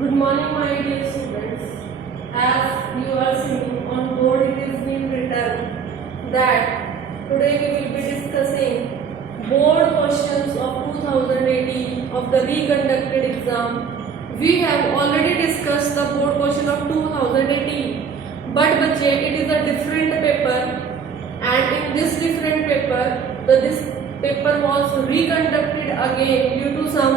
Good morning, my dear students. As you are seeing on board, it is being written that today we will be discussing board questions of 2018 of the reconducted exam. We have already discussed the board question of 2018, but बच्चे it is a different paper, and in this different paper, this paper was reconducted again due to some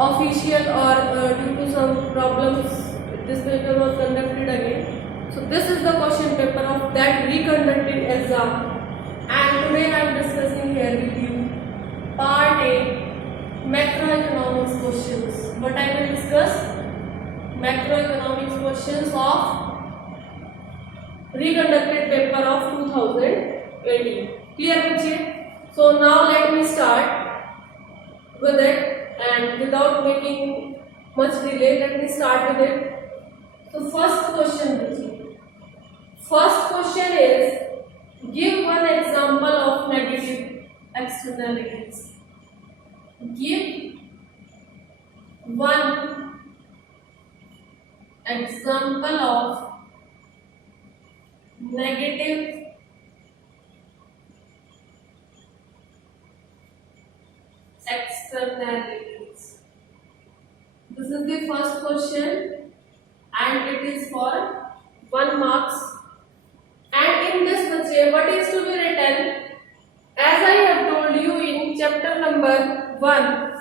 official or due to some problems. This paper was conducted again. So this is the question paper of that reconducted exam, and today I am discussing here with you part A, macroeconomics questions. What I will discuss? Macroeconomics questions of reconducted paper of 2018. Clear picture? So now let me start with it. And without making much delay, let me start with it. So first question is, give one example of negative externalities. Give one example of negative externalities. This is the first question and it is for 1 marks. And in this picture, what is to be written? As I have told you in chapter number 1,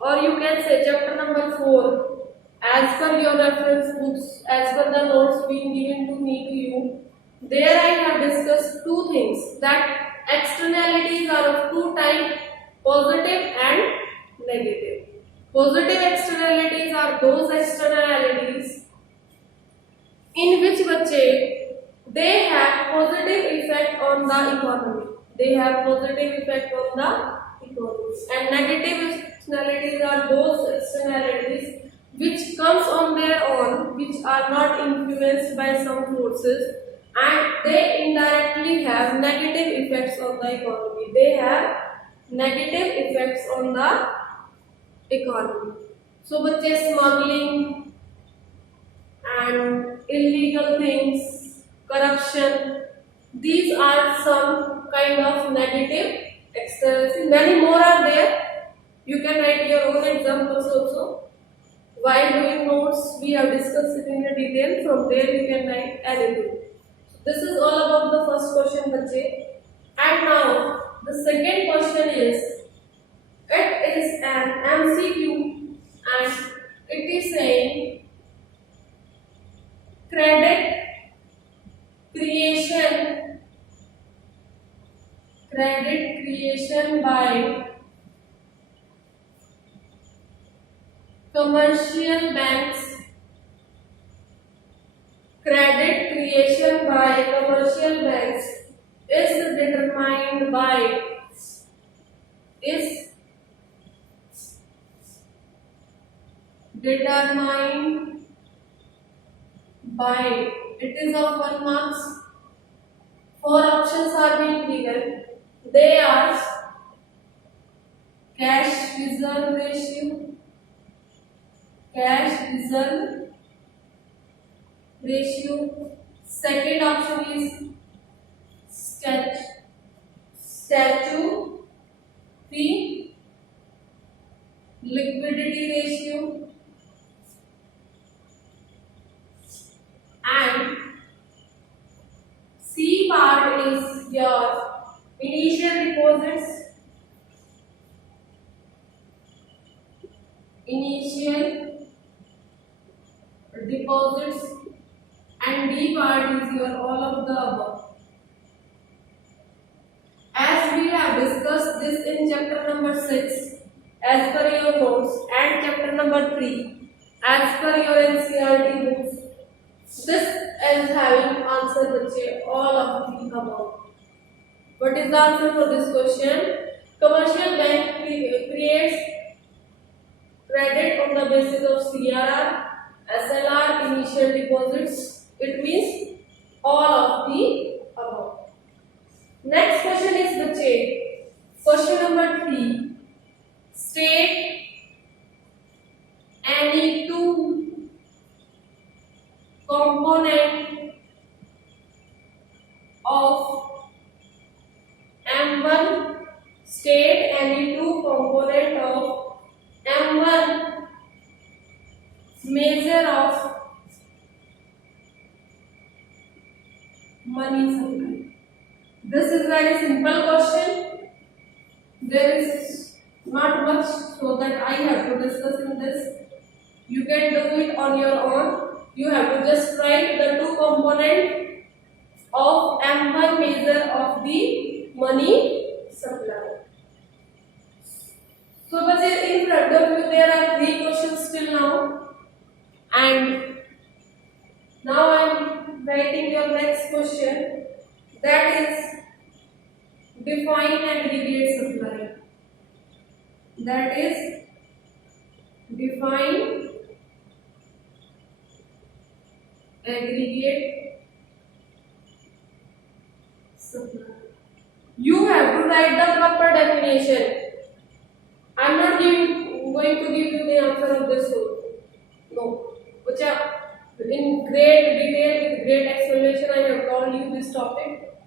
or you can say chapter number 4, as per your reference books, as per the notes being given to me to you, there I have discussed two things, that externalities are of two types, positive and negative. Positive externalities are those externalities in which they have positive effect on the economy. They have positive effect on the economy. And negative externalities are those externalities which comes on their own, which are not influenced by some forces, and they indirectly have negative effects on the economy. They have negative effects on the economy. So smuggling and illegal things, corruption, these are some kind of negative externalities. Many more are there. You can write your own examples also. While doing notes, we have discussed it in detail. From there you can write anything. This is all about the first question, bache. And now the second question is, it is an MCQ and it is saying credit creation by commercial banks. Credit creation by commercial banks is determined by it is of 1 marks. 4 options are being given. They are cash reserve ratio. Second option is statute fee liquidity ratio, and C part is your initial deposits, and D part is your all of the above. As we have discussed this in chapter number 6 as per your notes, and chapter number 3 as per your NCERT books, this is having answer all of the above. What is the answer for this question? Commercial bank creates credit on the basis of CRR, SLR, initial deposits. It means all of the above. Next question is question number 3. State any two measure of money supply. This is very simple question. There is not much so that I have to discuss in this. You can do it on your own. You have to just write the two components of M1 measure of the money supply. So, in front of you there are three questions till now, and now I am writing your next question, that is define aggregate supply. That is define aggregate supply. You have to write the proper definition. I am not going to give you the answer of this one. No. Which in great detail, with great explanation, I have told you this topic.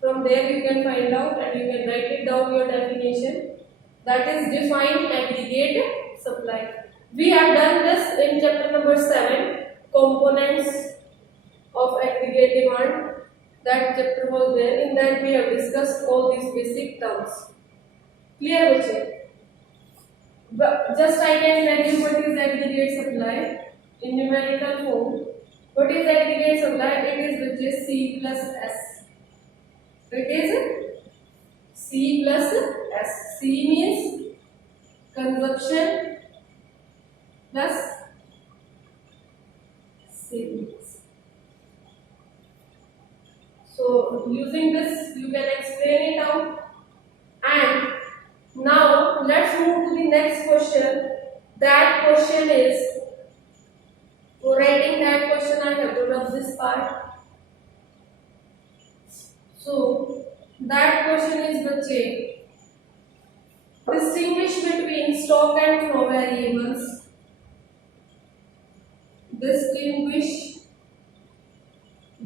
From there you can find out and you can write it down your definition. That is define aggregate supply. We have done this in chapter number 7, components of aggregate demand. That chapter was there. In that we have discussed all these basic terms. Clear, Bache? But just I can tell you what is aggregate supply in numerical form. What is aggregate supply? It is which is C plus S. It is C plus S. C means consumption plus savings. So using this you can explain it out. And now let's move to the next question. That question is, for writing that question I have to rub this part. So that question is bache, distinguish between stock and flow variables. Distinguish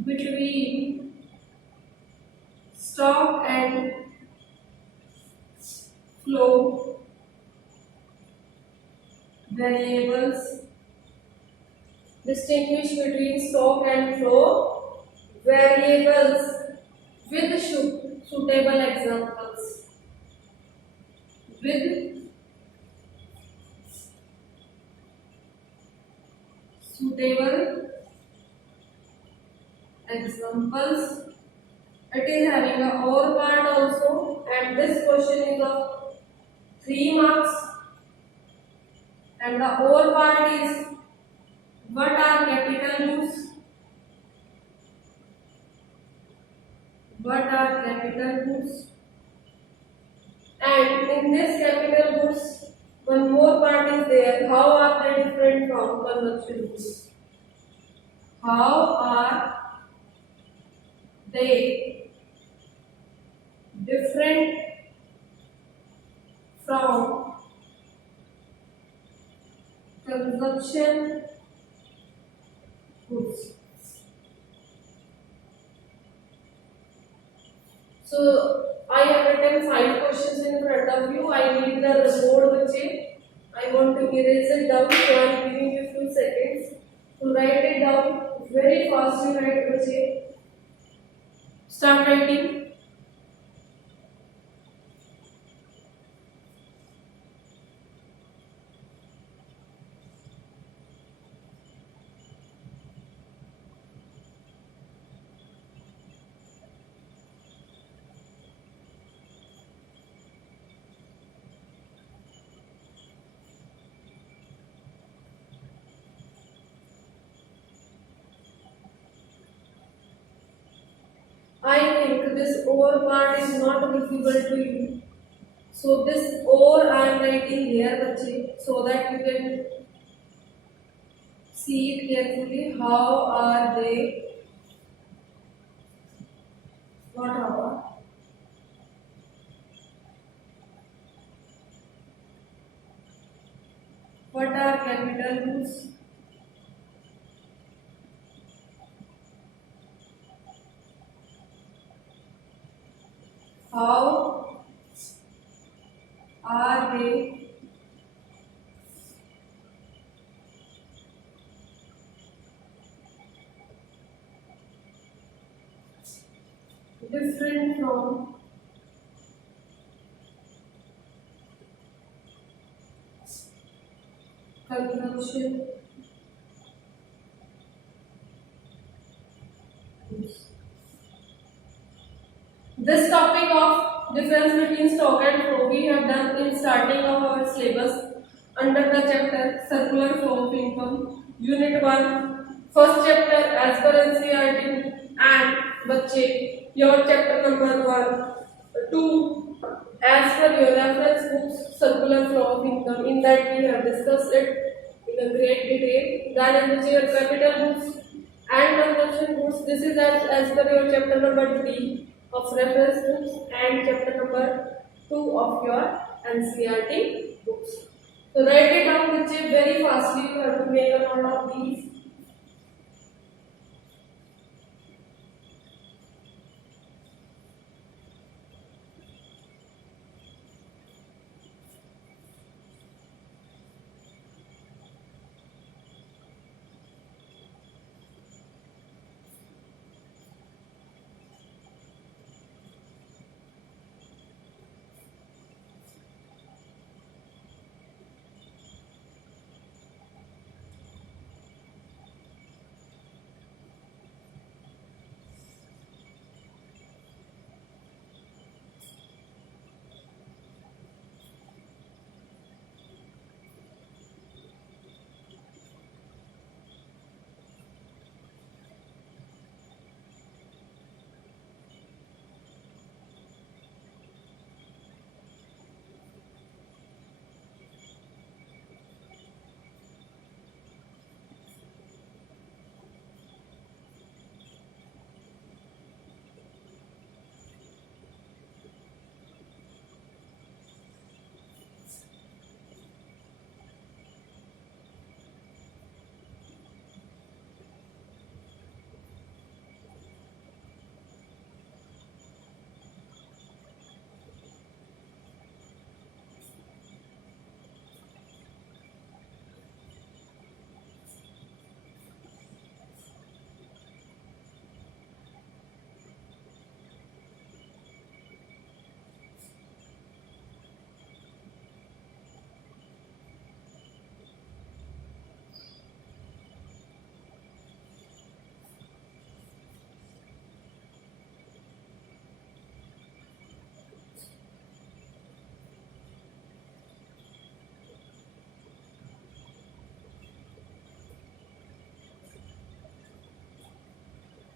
between stock and flow variables. Distinguish between stock and flow variables with suitable examples. With suitable examples. It is having a or part also, and this question is of 3 marks, and the or part is what are capital goods? What are capital goods? And in this capital goods, one more part is there. How are they different from consumption goods? How are they different from consumption goods? So I have written 5 questions in front of you. I need the board which I want to erase it down, so I am giving you few seconds to write it down very fast. You write which. Start writing. I think this or part is not visible to you. So this or I am writing here, bache, so that you can see it carefully. How are they? What are? What are capital goods? How are they different from consumption goods. This topic of difference between stock and flow we have done in starting of our syllabus under the chapter circular flow of income, unit 1, first chapter as per NCERT, and बच्चे your chapter number 1, 2 as per your reference books circular flow of income. In that we have discussed it in a great detail. Then in your capital books and consumption goods, this is as per your chapter number 3 of reference books and chapter number 2 of your NCERT books. So write it down which is very fastly, you have to make a note of these.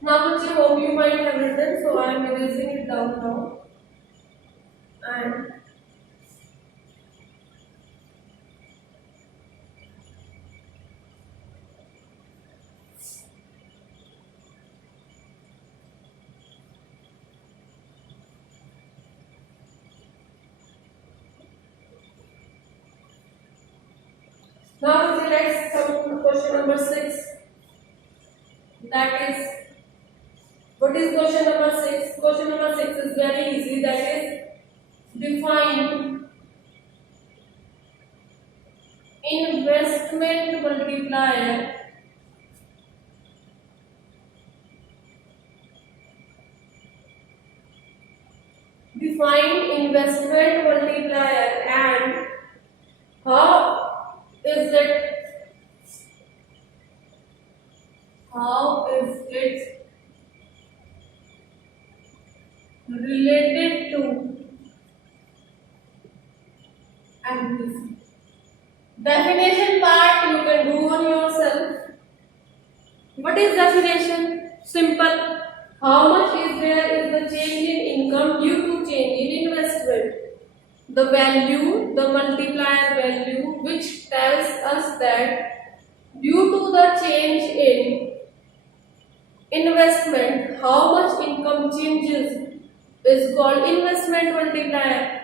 Now which I hope you might have written, so I am erasing it down now. And now let's come to question number 6. That is, what is question number 6? Question number 6 is very easy. That is, define investment multiplier and how is it related to MPC. Definition part you can do on yourself. What is definition? Simple. How much is there is the change in income due to change in investment? The value, the multiplier value, which tells us that due to the change in investment, how much income changes is called investment multiplier.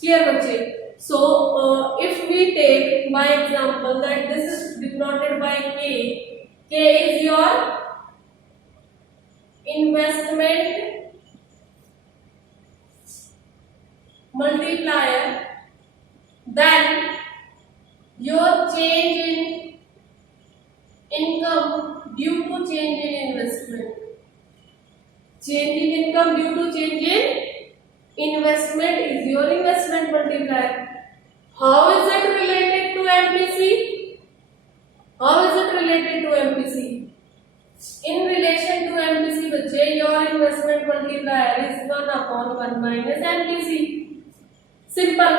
Here, bache. So, if we take by example that this is denoted by K, K is your investment multiplier, then your change in income due to change in investment. change in income due to change in investment is your investment multiplier. How is it related to MPC? How is it related to MPC? In relation to MPC, बच्चे, your investment multiplier is 1 upon 1 minus MPC. Simple.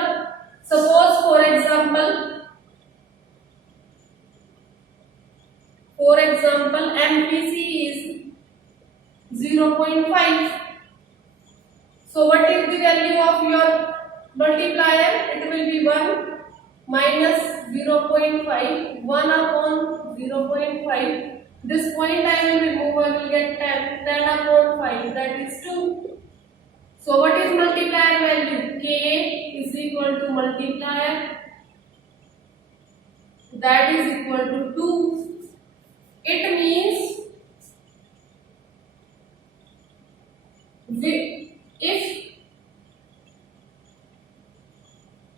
Suppose, for example, MPC is 0.5. So what is the value of your multiplier? It will be 1 minus 0.5, 1 upon 0.5. This point I will remove, I will get 10, 10 upon 5, that is 2. So what is multiplier value? K is equal to multiplier, that is equal to 2. It means if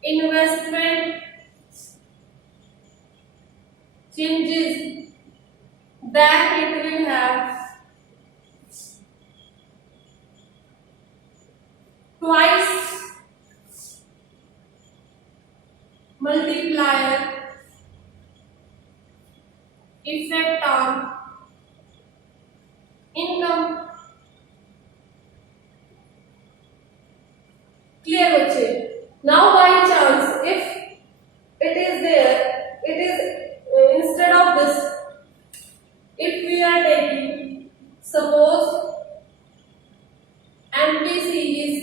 investment changes, then it will have twice multiplier effect on income. Clear, बच्चे? Now by chance, if it is there, it is instead of this, if we are taking, suppose MPC is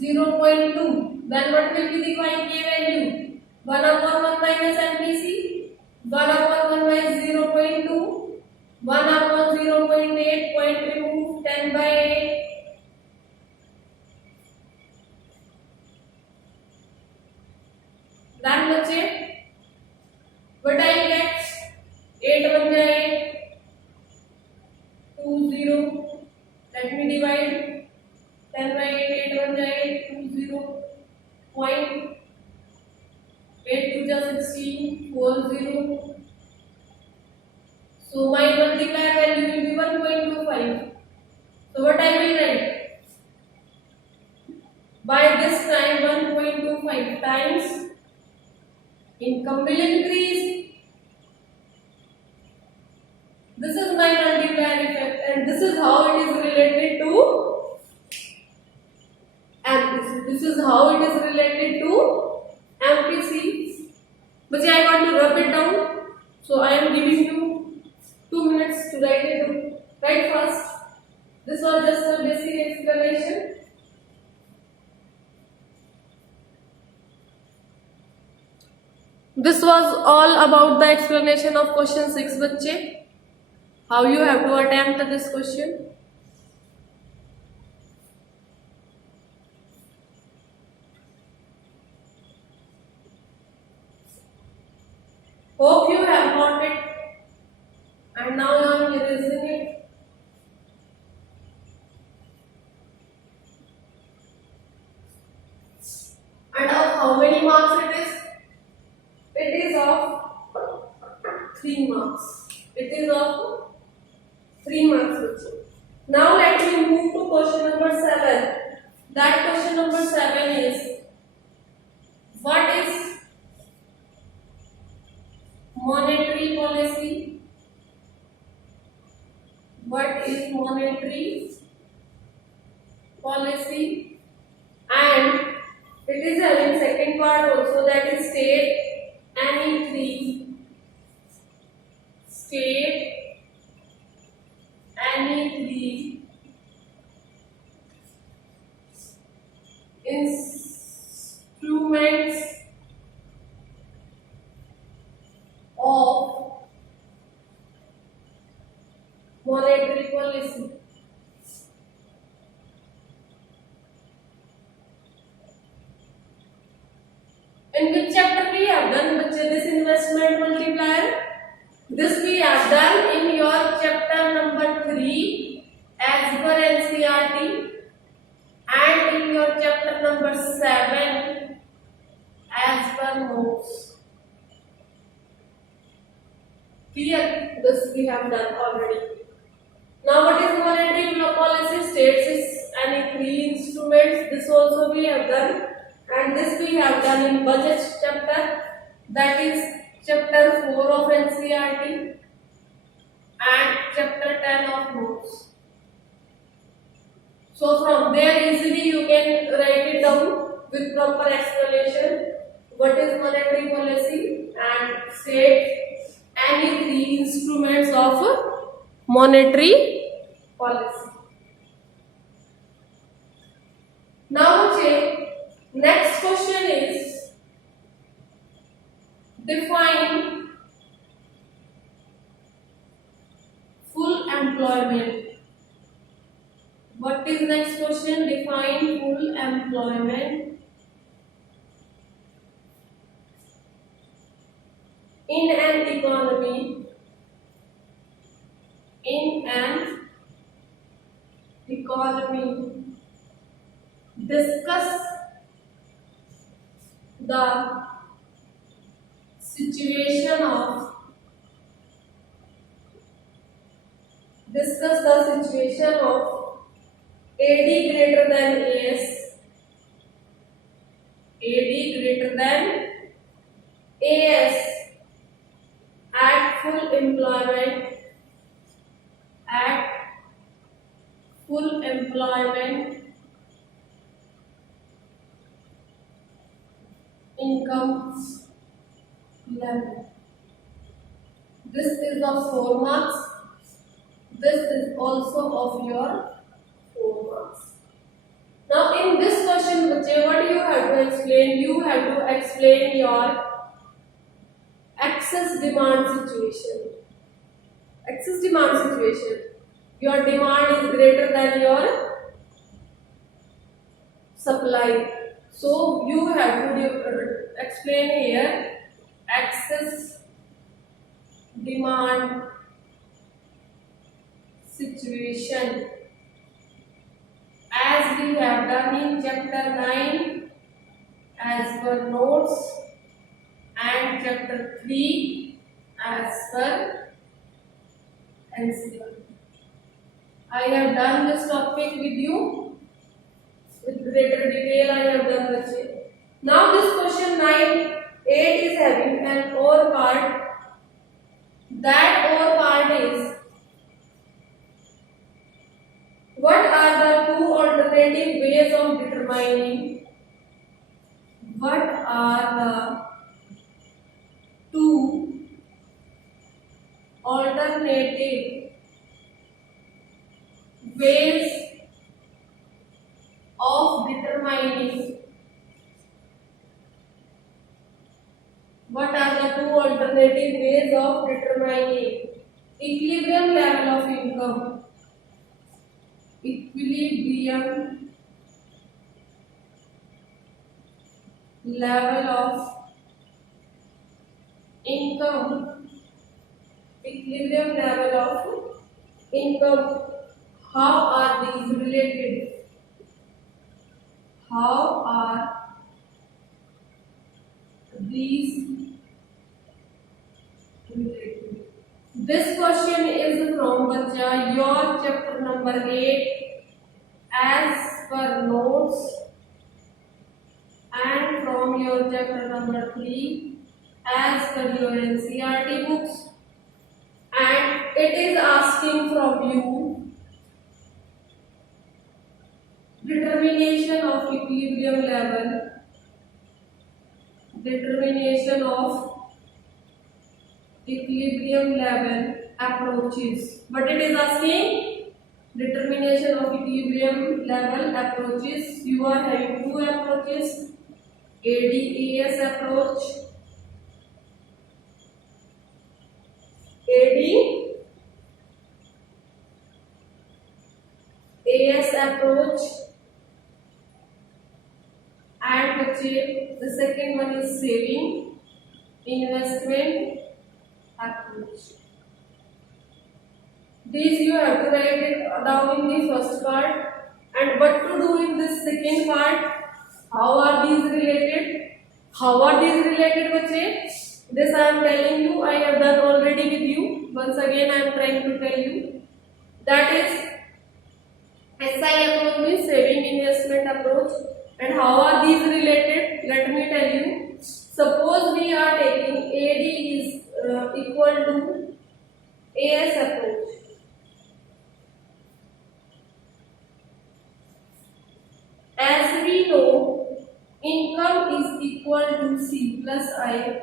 0.2, then what will be the K value? 1 upon 1 minus MPC, 1 upon 1 minus 0.2, 1 upon 0.8, point remove, 10 by 8. Then बच्चे, what I get? 8 बन जाए 2 0. Let me divide 10 by 8. 8 बन जाए 2 0. Point 8 2 जा 16. 4 0. So my multiplier value will be 1.25. So what I will write? By this time 1.25 times income will increase. This is my multiplier effect, and this is how it is related to MPC. This is how it is related to MPC. But I want to rub it down, so I am giving you 2 minutes to write it down. Write first. This was just a basic explanation. This was all about the explanation of question 6, बच्चे. How you have to attempt this question. Hope you have got it, and now I am erasing it. And of how many marks it is? It is of 3 marks. It is of 3 marks. Now let me move to question number 7. That question number 7 is, what is monetary policy? What is monetary policy? And it is having second part also, that is state any 3 instruments of monetary policy. In which chapter we have done, this investment multiplier? This we have done in your chapter number 3 as per NCERT, and in your chapter number 7 as per notes. Clear? This we have done already. Now what is monetary policy? States is any three instruments. This also we have done, and this we have done in budget chapter, that is chapter 4 of NCERT and chapter 10 of notes. So from there easily you can write it down with proper explanation. What is monetary policy and state any three instruments of monetary policy. Now next question is define full employment. What is next question? Define full employment in an economy. In an economy, discuss the situation of AD greater than AS, AD greater than AS at full employment, income level. This is of 4 marks. This is also of your 4 marks. Now in this question, what you have to explain? You have to explain your excess demand situation. Excess demand situation. Your demand is greater than your supply. So you have to explain here excess demand situation as we have done in chapter 9 as per notes and chapter 3 as per NCERT. I have done this topic with you with greater detail. I have done this. Now this question 9(8) is having an or part. That or part is, what are the two alternative ways of determining? What are the two alternative ways of determining? What are the two alternative ways of determining equilibrium level of income? Equilibrium level of income. Equilibrium level of income. How are these related? How are these related? This question is from Bacha, your chapter number 8 as per notes and from your chapter number 3 as per your NCERT books, and it is asking from you determination of equilibrium level, determination of equilibrium level approaches. But it is asking determination of equilibrium level approaches. You are having two approaches, ADAS approach, ADAS approach, and the second one is saving investment approach. These you have to write it down in the first part, and what to do in this second part. How are these related? How are these related, bache? This I am telling you. I have done already with you. Once again I am trying to tell you. That is SI approach means saving investment approach. And how are these related? Let me tell you. Suppose we are taking AD is equal to AS approach. As we know, income is equal to C plus I,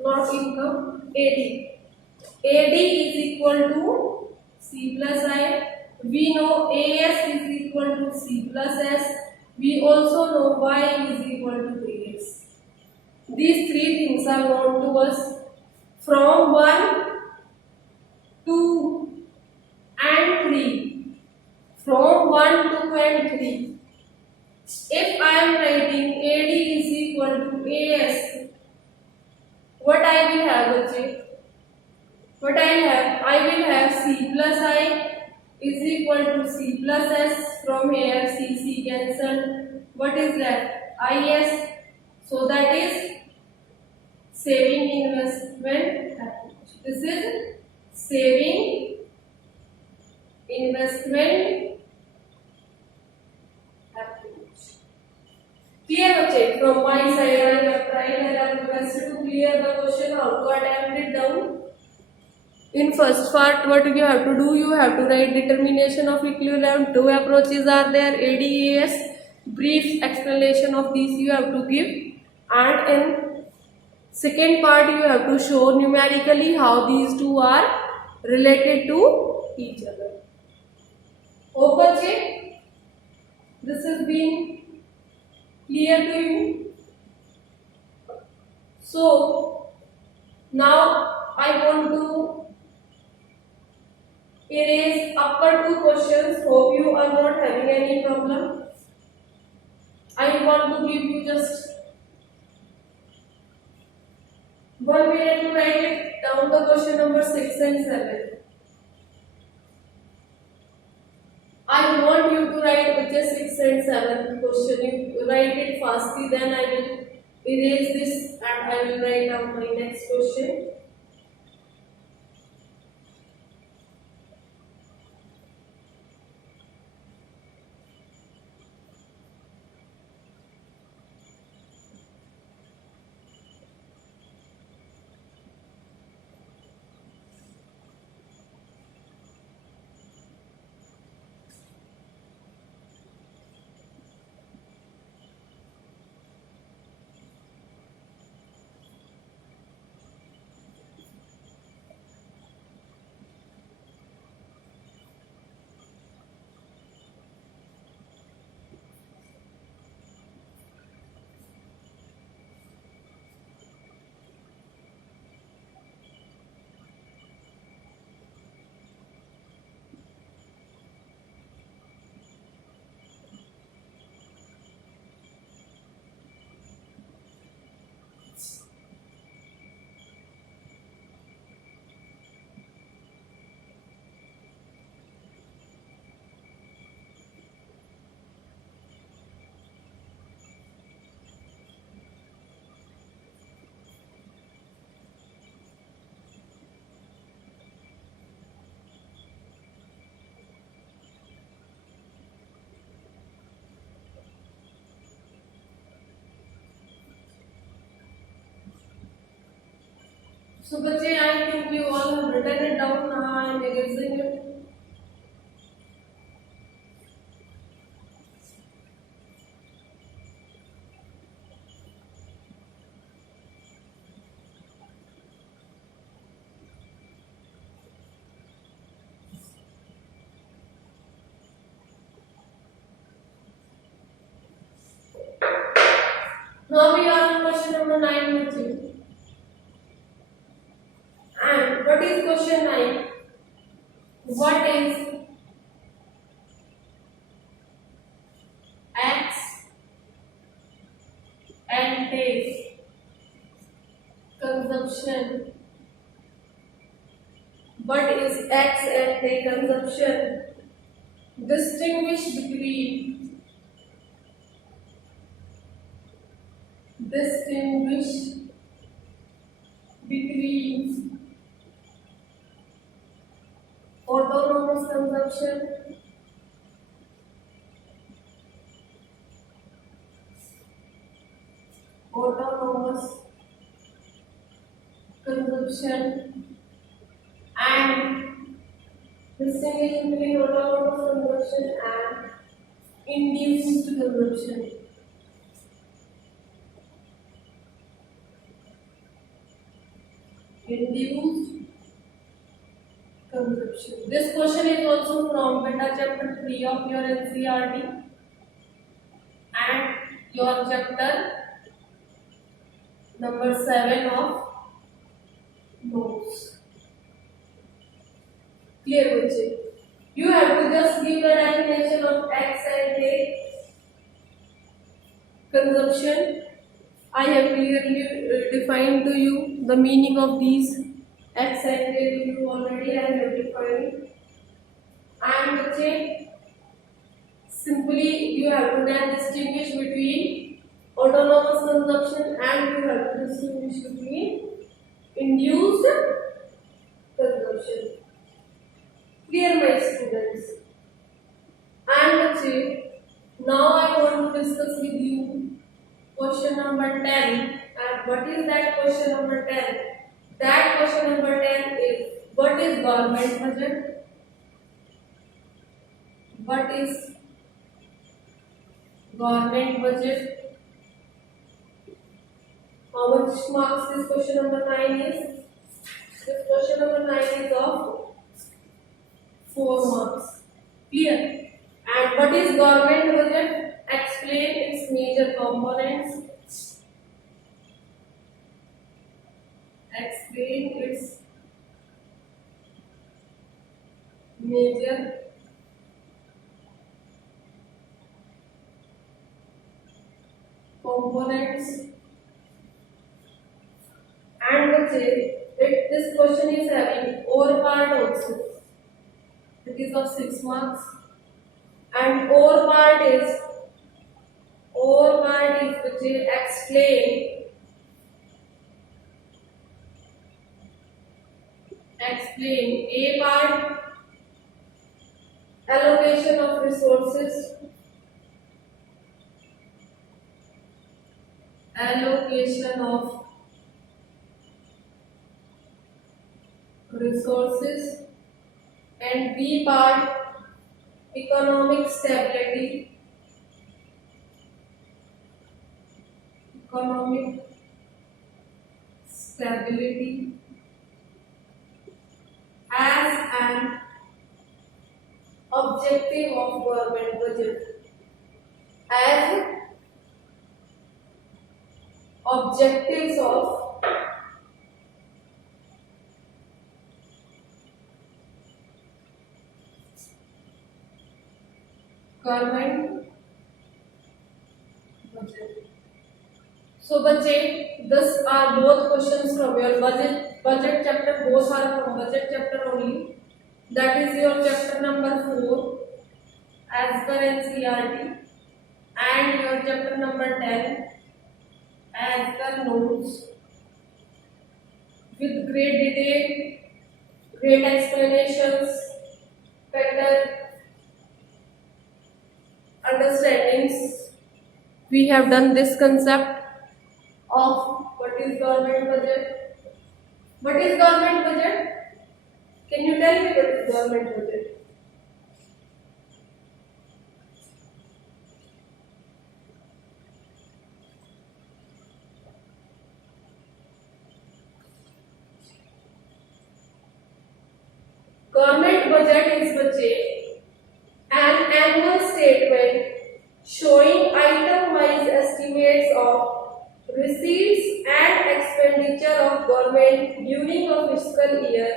not income, AD. AD is equal to C plus I. We know AS is equal to C plus S. We also know Y is equal to AS. These three things are known to us. From 1, 2 and 3. From 1, 2 and 3. If I am writing AD is equal to AS, what I will have, बच्चे? What I have? I will have C plus I is equal to C plus S. From here C cancelled. What is that? IS. So that is saving investment approach. This is saving investment approach. Clear, बच्चे? From my side, I have tried and I have requested to clear the question. How to attempt it down? In first part, what you have to do? You have to write determination of equilibrium. Two approaches are there, ADAS. Brief explanation of these you have to give. And in second part, you have to show numerically how these two are related to each other. Hope बच्चे, this has been clear to you. So now I want to erase upper two questions. Hope you are not having any problem. I want to give you just 1 minute to write it down the question number 6 and 7. I want you to write which is 6 and 7 question. You write it fastly, then I will erase this and I will write down my next question. So, बच्चे, I think you all have written it down. Now I am erasing it. Now we are on question number 9 with you. And what is question 9? What is X and taste consumption? What is X and taste consumption? Distinguish between consumption and distinguish between autonomous consumption and induced consumption. Induced consumption. This question is also from Beta chapter 3 of your NCERT and your chapter number 7 of notes. Clear, Bache? You have to just give the definition of ex ante consumption. I have clearly defined to you the meaning of these. Ex ante you already I have defined. And Bache, simply you have to then distinguish between autonomous consumption and you have to distinguish between induced consumption. Clear, my students? And Bache, now I want to discuss with you question number 10. And what is that question number 10? That question number 10 is, what is government budget? What is government budget? How much marks this question number 9 is? This question number 9 is of 4 marks. Clear? And what is government budget? Explain its major components. Explain its major components. And this question is having or part also. It is of 6 marks. And or part is which is explain A part, allocation of resources, and B part, economic stability, as an objective of government budget. As objectives of government budget. So, Bache, these are both questions from your budget chapter. Both are from budget chapter only. That is your chapter number 4 as per NCERT, and your chapter number 10 as per notes, with great detail, great explanations, better understandings. We have done this concept of what is government budget. What is government budget? Can you tell me what is government budget? Government budget is an annual statement showing item-wise estimates of receipts and expenditure of government during a fiscal year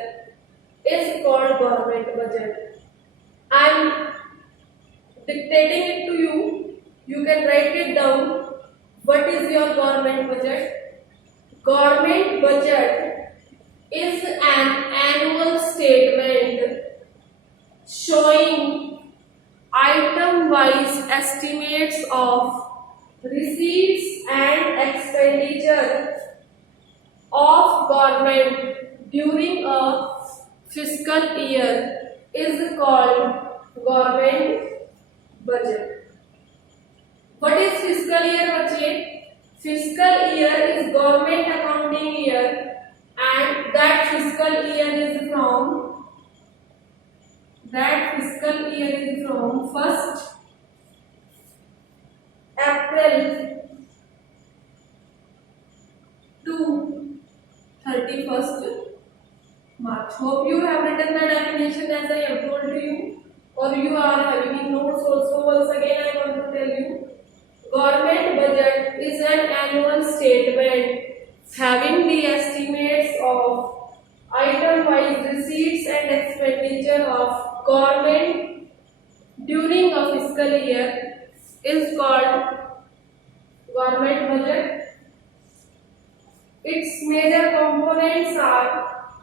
is called government budget. I am dictating it to you. You can write it down. What is your government budget? Government budget is an annual statement showing item-wise estimates of receipts and expenditure of government during a fiscal year is called government budget. What is fiscal year, Bache? Fiscal year is government accounting year, and that that fiscal year is from 1st April to 31st March. Hope you have written the definition as I have told you, or you are having in notes also. Once again, I want to tell you, government budget is an annual statement having the estimates of item-wise receipts and expenditure of government during a fiscal year is called government budget. Its major components are,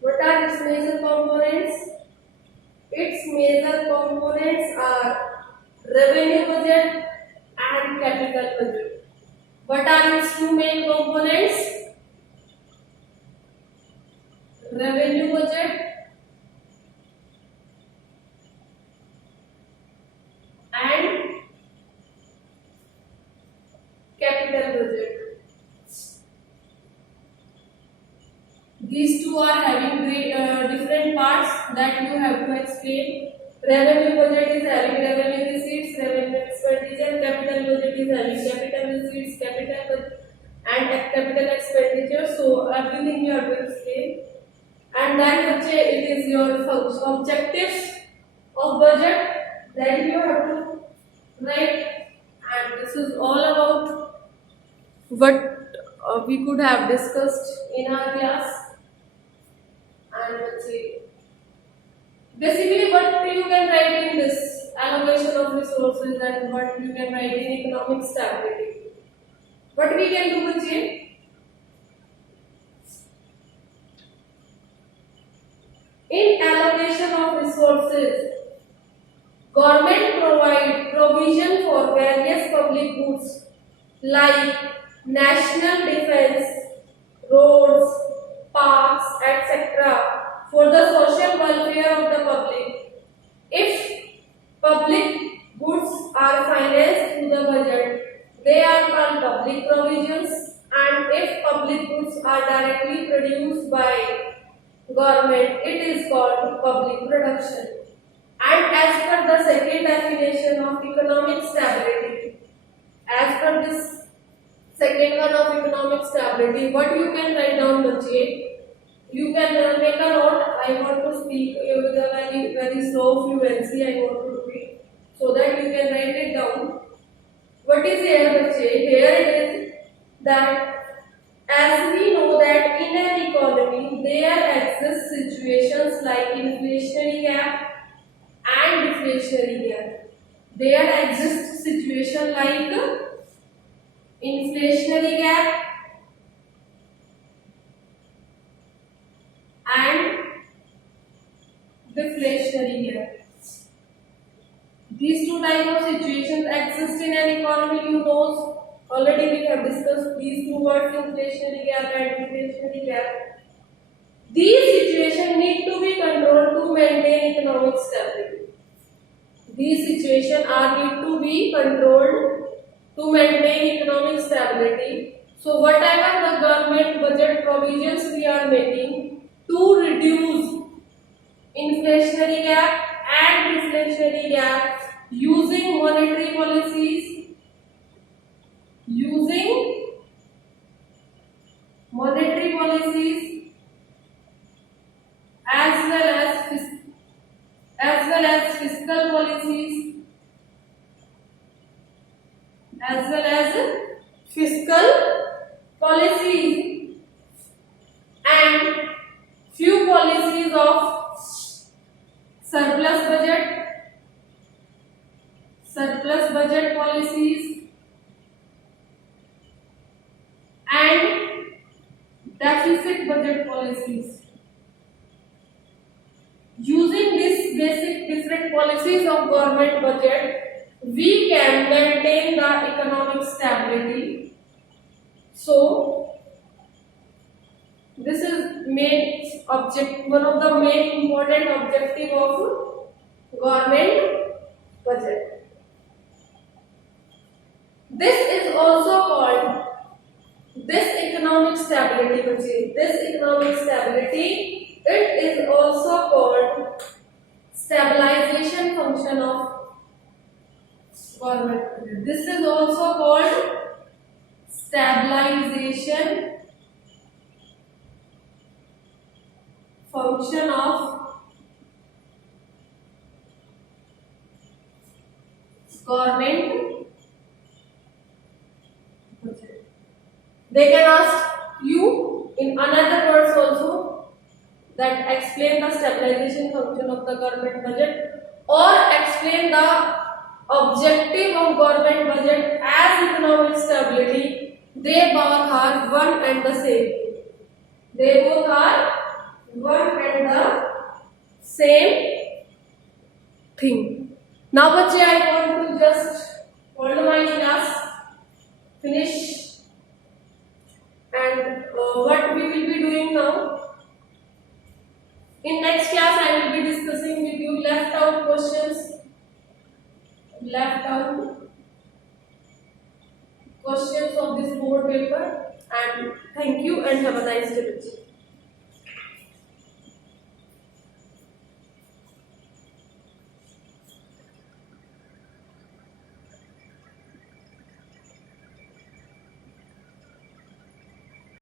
what are its major components? Its major components are revenue budget and capital budget. What are its two main components? Revenue budget and capital budget. These two are having different parts that you have to explain. Revenue budget is having revenue receipts, revenue expenditure. Capital budget is having capital receipts, and capital expenditure. So everything you have to explain. And then it is your objectives of budget that you have to write. And this is all about what we could have discussed in our class. And let's see. Basically, what you can write in this allocation of resources and what you can write in economic stability. What we can do, Bachche? In allocation of resources, government provide provision for various public goods like national defense, roads, parks, etc. for the social welfare of the public. If public goods are financed through the budget, they are called public provisions, and if public goods are directly produced by government, it is called public production. And as per the second definition of economic stability, as per this second one of economic stability, what you can write down, Bachche? You can make a note. I want to speak with a very slow fluency. I want to do it so that you can write it down. What is here, Bachche? Here it is that as we know that in an economy there exist situations like inflationary gap and deflationary gap. There exists situation like inflationary gap and deflationary gap. These two types of situations exist in an economy. You know, already we have discussed these two words, inflationary gap and deflationary gap. These situations need to be controlled to maintain economic stability. These situations are need to be controlled to maintain economic stability. So whatever the government budget provisions we are making to reduce inflationary gap and deflationary gap using monetary policies, as well as fiscal policies, and few policies of surplus budget policies and deficit budget policies. Using these basic different policies of government budget, we can maintain the economic stability. So, this is one of the main important objective of government budget. This is also called this economic stability It is also called stabilization function of government budget. This is also called stabilization function of government budget. They can ask you in another words also that explain the stabilization function of the government budget or explain the objective of government budget as economic stability. They both are one and the same. They both are one and the same thing. Now, बच्चे, I want to just hold my class, finish, and what we will be doing now. In next class, I will be discussing with you left out questions, of this board paper. And thank you and have a nice day.